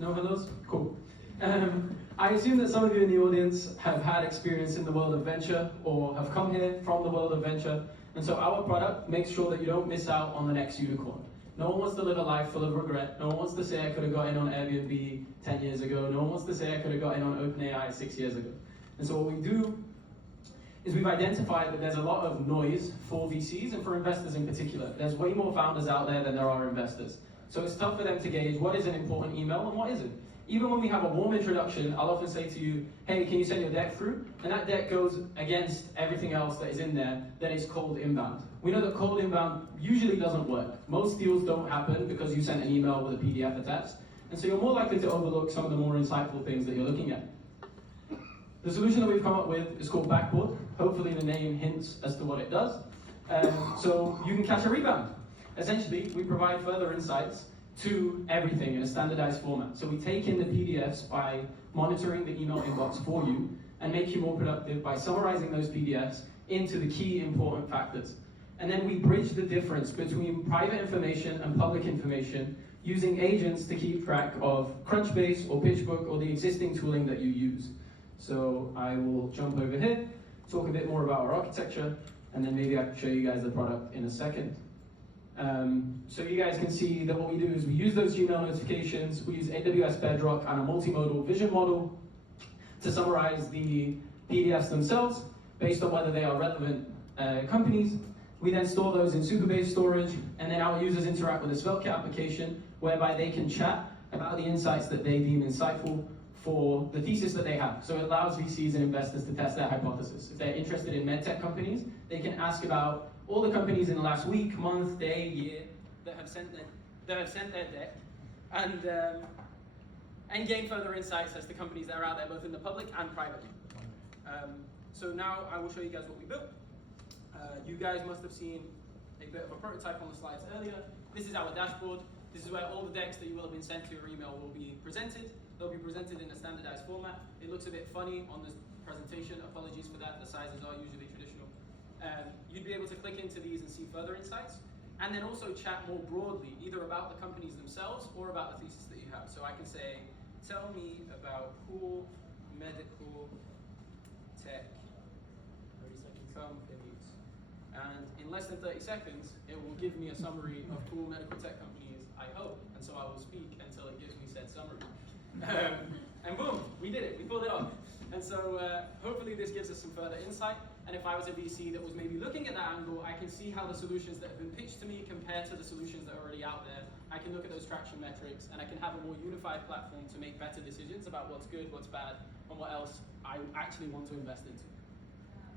No hellos? Cool. I assume that some of you in the audience have had experience in the world of venture or have come here from the world of venture. And so our product makes sure that you don't miss out on the next unicorn. No one wants to live a life full of regret. No one wants to say I could have got in on Airbnb 10 years ago. No one wants to say I could have got in on OpenAI 6 years ago. And so what we do is we've identified that there's a lot of noise for VCs and for investors in particular. There's way more founders out there than there are investors. So it's tough for them to gauge what is an important email and what isn't. Even when we have a warm introduction, I'll often say to you, hey, can you send your deck through? And that deck goes against everything else that is in there that is cold inbound. We know that cold inbound usually doesn't work. Most deals don't happen because you sent an email with a PDF attached. And so you're more likely to overlook some of the more insightful things that you're looking at. The solution that we've come up with is called Backboard. Hopefully the name hints as to what it does. So you can catch a rebound. Essentially, we provide further insights to everything in a standardized format. So we take in the PDFs by monitoring the email inbox for you and make you more productive by summarizing those PDFs into the key important factors. And then we bridge the difference between private information and public information using agents to keep track of Crunchbase or PitchBook or the existing tooling that you use. So I will jump over here, talk a bit more about our architecture, and then maybe I can show you guys the product in a second. So you guys can see that what we do is we use those Gmail notifications, we use AWS Bedrock and a multimodal vision model to summarize the PDFs themselves based on whether they are relevant companies. We then store those in Supabase storage, and then our users interact with a SvelteKit application whereby they can chat about the insights that they deem insightful for the thesis that they have. So it allows VCs and investors to test their hypothesis. If they're interested in medtech companies, they can ask about all the companies in the last week, month, day, year that have sent their deck, and gain further insights as to companies that are out there, both in the public and privately. So now I will show you guys what we built. You guys must have seen a bit of a prototype on the slides earlier. This is our dashboard. This is where all the decks that you will have been sent to your email will be presented. They'll be presented in a standardized format. It looks a bit funny on this presentation. Apologies for that. The sizes are usually traditional. You'd be able to click into these and see further insights, and then also chat more broadly, either about the companies themselves or about the thesis that you have. So I can say, tell me about cool medical tech companies. And in less than 30 seconds, it will give me a summary of cool medical tech companies, I hope. And so I will speak until it gives me said summary. And boom, we did it, we pulled it off. And so hopefully this gives us some further insight. And if I was a VC that was maybe looking at that angle, I can see how the solutions that have been pitched to me compare to the solutions that are already out there. I can look at those traction metrics, and I can have a more unified platform to make better decisions about what's good, what's bad, and what else I actually want to invest into.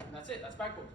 And that's it, that's Backboard.